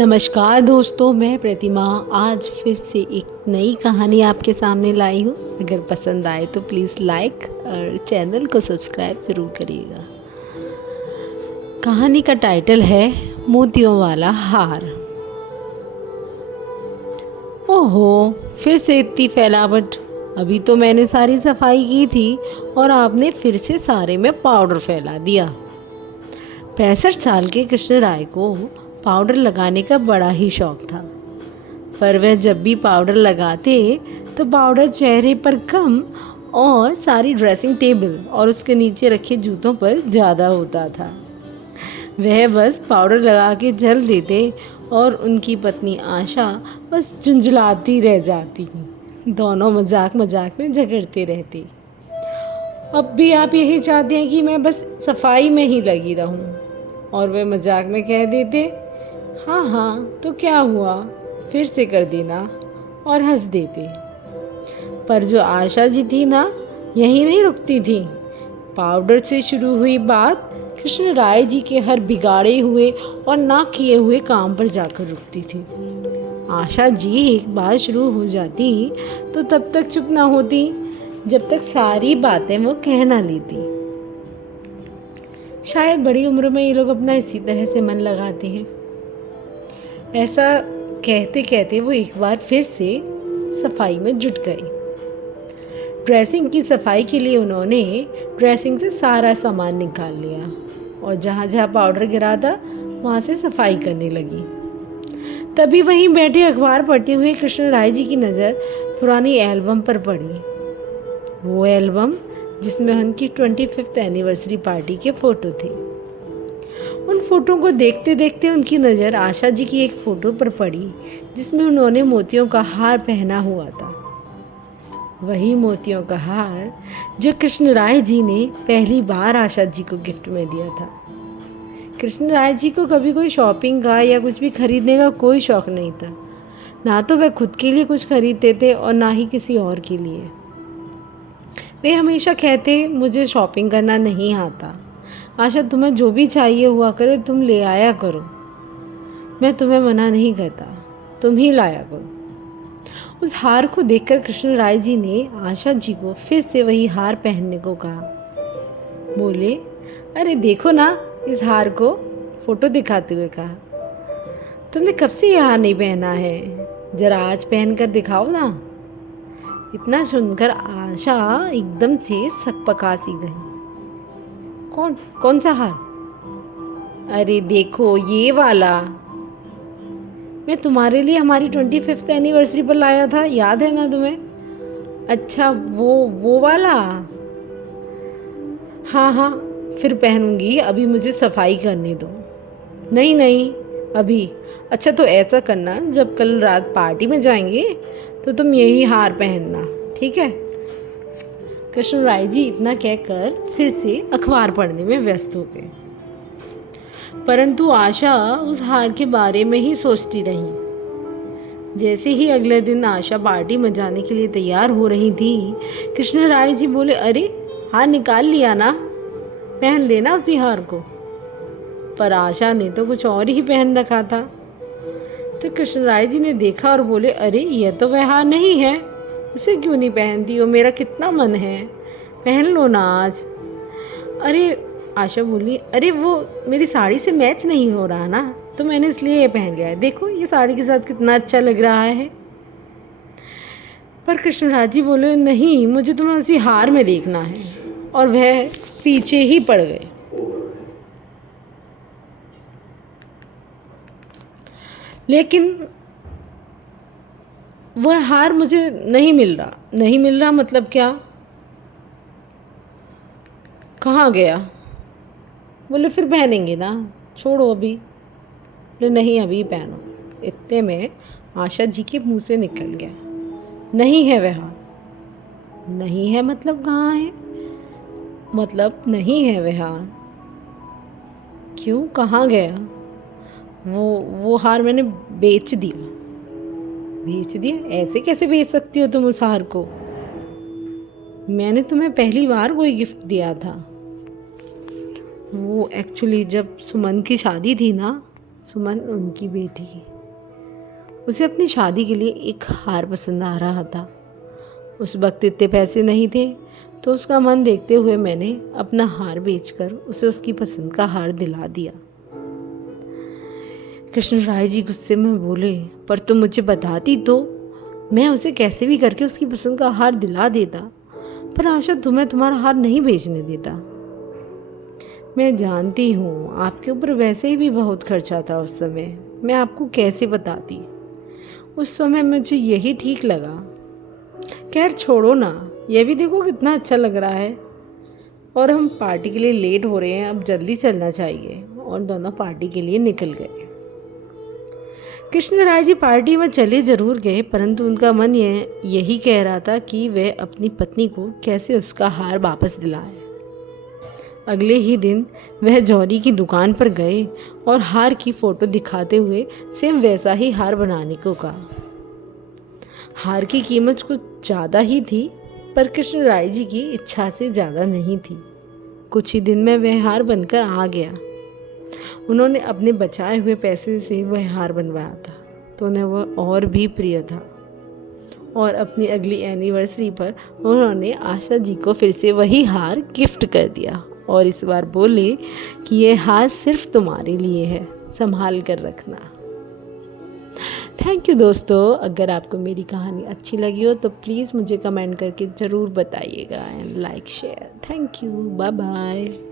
नमस्कार दोस्तों, मैं प्रतिमा आज फिर से एक नई कहानी आपके सामने लाई हूँ। अगर पसंद आए तो प्लीज़ लाइक और चैनल को सब्सक्राइब ज़रूर करिएगा। कहानी का टाइटल है मोतियों वाला हार। ओहो, फिर से इतनी फैलावट। अभी तो मैंने सारी सफाई की थी और आपने फिर से सारे में पाउडर फैला दिया। 65 साल के कृष्ण राय को पाउडर लगाने का बड़ा ही शौक था, पर वह जब भी पाउडर लगाते तो पाउडर चेहरे पर कम और सारी ड्रेसिंग टेबल और उसके नीचे रखे जूतों पर ज़्यादा होता था। वह बस पाउडर लगा के चल देते और उनकी पत्नी आशा बस झुंझलाती रह जाती। दोनों मजाक मजाक में झगड़ते रहते। अब भी आप यही चाहते हैं कि मैं बस सफाई में ही लगी रहूं? और वे मजाक में कह देते, हाँ हाँ तो क्या हुआ, फिर से कर देना, और हंस देते। पर जो आशा जी थी ना, यही नहीं रुकती थी। पाउडर से शुरू हुई बात कृष्ण राय जी के हर बिगाड़े हुए और ना किए हुए काम पर जाकर रुकती थी। आशा जी एक बार शुरू हो जाती तो तब तक चुप ना होती जब तक सारी बातें वो कह ना लेती। शायद बड़ी उम्र में ये लोग अपना इसी तरह से मन लगाते हैं। ऐसा कहते कहते वो एक बार फिर से सफाई में जुट गई। ड्रेसिंग की सफाई के लिए उन्होंने ड्रेसिंग से सारा सामान निकाल लिया और जहाँ जहाँ पाउडर गिरा था वहाँ से सफाई करने लगी। तभी वहीं बैठे अखबार पढ़ते हुए कृष्ण राय जी की नज़र पुरानी एल्बम पर पड़ी। वो एल्बम जिसमें उनकी 25th एनिवर्सरी पार्टी के फ़ोटो थे। उन फोटो को देखते देखते उनकी नज़र आशा जी की एक फ़ोटो पर पड़ी जिसमें उन्होंने मोतियों का हार पहना हुआ था। वही मोतियों का हार जो कृष्ण राय जी ने पहली बार आशा जी को गिफ्ट में दिया था। कृष्ण राय जी को कभी कोई शॉपिंग का या कुछ भी खरीदने का कोई शौक़ नहीं था। ना तो वह खुद के लिए कुछ खरीदते थे और ना ही किसी और के लिए। वे हमेशा कहते, मुझे शॉपिंग करना नहीं आता। आशा, तुम्हें जो भी चाहिए हुआ करे तुम ले आया करो, मैं तुम्हें मना नहीं करता, तुम ही लाया करो। उस हार को देखकर कृष्ण राय जी ने आशा जी को फिर से वही हार पहनने को कहा। बोले, अरे देखो ना इस हार को, फोटो दिखाते हुए कहा। तुमने कब से यह हार नहीं पहना है, जरा आज पहन कर दिखाओ ना। इतना सुनकर आशा एकदम से सकपका सी गई। कौन सा हार? अरे देखो ये वाला, मैं तुम्हारे लिए हमारी 25th एनिवर्सरी पर लाया था, याद है ना तुम्हें? अच्छा वो वाला? हाँ हाँ फिर पहनूंगी, अभी मुझे सफाई करने दो। नहीं नहीं अभी। अच्छा तो ऐसा करना, जब कल रात पार्टी में जाएंगे तो तुम यही हार पहनना, ठीक है? कृष्ण राय जी इतना कहकर फिर से अखबार पढ़ने में व्यस्त हो गए। परंतु आशा उस हार के बारे में ही सोचती रही। जैसे ही अगले दिन आशा पार्टी में जाने के लिए तैयार हो रही थी, कृष्ण राय जी बोले, अरे हार निकाल लिया ना, पहन लेना उसी हार को। पर आशा ने तो कुछ और ही पहन रखा था। तो कृष्ण राय जी ने देखा और बोले, अरे यह तो वह हार नहीं है, उसे क्यों नहीं पहनती हो? मेरा कितना मन है, पहन लो ना आज। अरे आशा बोली, अरे वो मेरी साड़ी से मैच नहीं हो रहा ना, तो मैंने इसलिए ये पहन लिया है। देखो ये साड़ी के साथ कितना अच्छा लग रहा है। पर कृष्णराज जी बोले, नहीं मुझे तुम्हें उसी हार में देखना है, और वह पीछे ही पड़ गए। लेकिन वह हार मुझे नहीं मिल रहा। नहीं मिल रहा मतलब क्या? कहाँ गया? बोले फिर पहनेंगे ना, छोड़ो अभी। बोले नहीं अभी पहनो। इतने में आशा जी के मुंह से निकल गया, नहीं है वह हार। नहीं है मतलब कहाँ है? मतलब नहीं है वह हार। क्यों, कहाँ गया? वो हार मैंने बेच दिया। बेच दिया? ऐसे कैसे बेच सकती हो तुम उस हार को? मैंने तुम्हें पहली बार कोई गिफ्ट दिया था। वो एक्चुअली जब सुमन की शादी थी ना, सुमन उनकी बेटी। उसे अपनी शादी के लिए एक हार पसंद आ रहा था। उस वक्त इतने पैसे नहीं थे, तो उसका मन देखते हुए मैंने अपना हार बेचकर उसे उसकी पसंद का हार दिला दिया। कृष्ण राय जी गुस्से में बोले, पर तुम मुझे बताती तो मैं उसे कैसे भी करके उसकी पसंद का हार दिला देता, पर आशा तुम्हें तुम्हारा हार नहीं बेचने देता। मैं जानती हूँ आपके ऊपर वैसे ही भी बहुत खर्चा था उस समय, मैं आपको कैसे बताती। उस समय मुझे यही ठीक लगा। खैर छोड़ो ना, यह भी देखो कितना अच्छा लग रहा है। और हम पार्टी के लिए लेट हो रहे हैं, अब जल्दी चलना चाहिए। और दोनों पार्टी के लिए निकल गए। कृष्ण राय जी पार्टी में चले जरूर गए, परंतु उनका मन यही कह रहा था कि वह अपनी पत्नी को कैसे उसका हार वापस दिलाए। अगले ही दिन वह जौहरी की दुकान पर गए और हार की फोटो दिखाते हुए सेम वैसा ही हार बनाने को कहा। हार की कीमत कुछ ज़्यादा ही थी, पर कृष्ण राय जी की इच्छा से ज़्यादा नहीं थी। कुछ ही दिन में वह हार बनकर आ गया। उन्होंने अपने बचाए हुए पैसे से वह हार बनवाया था, तो उन्हें वह और भी प्रिय था। और अपनी अगली एनिवर्सरी पर उन्होंने आशा जी को फिर से वही हार गिफ्ट कर दिया और इस बार बोले कि यह हार सिर्फ तुम्हारे लिए है, संभाल कर रखना। थैंक यू दोस्तों। अगर आपको मेरी कहानी अच्छी लगी हो तो प्लीज़ मुझे कमेंट करके ज़रूर बताइएगा and like share. Thank you. Bye bye.